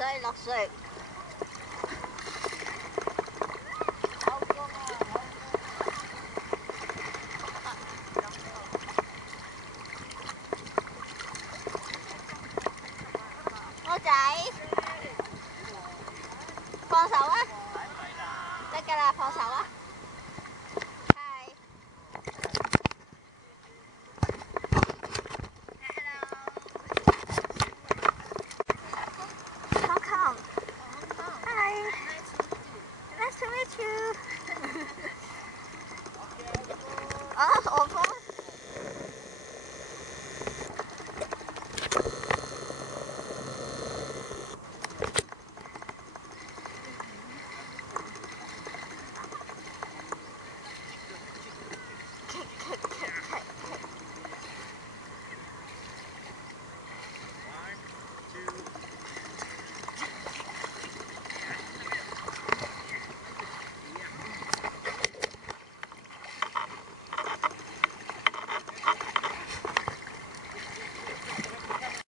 水落水。我仔，放手啊！得㗎啦，放手啊！係。Hong Kong. Hi. Nice to meet you. Oh.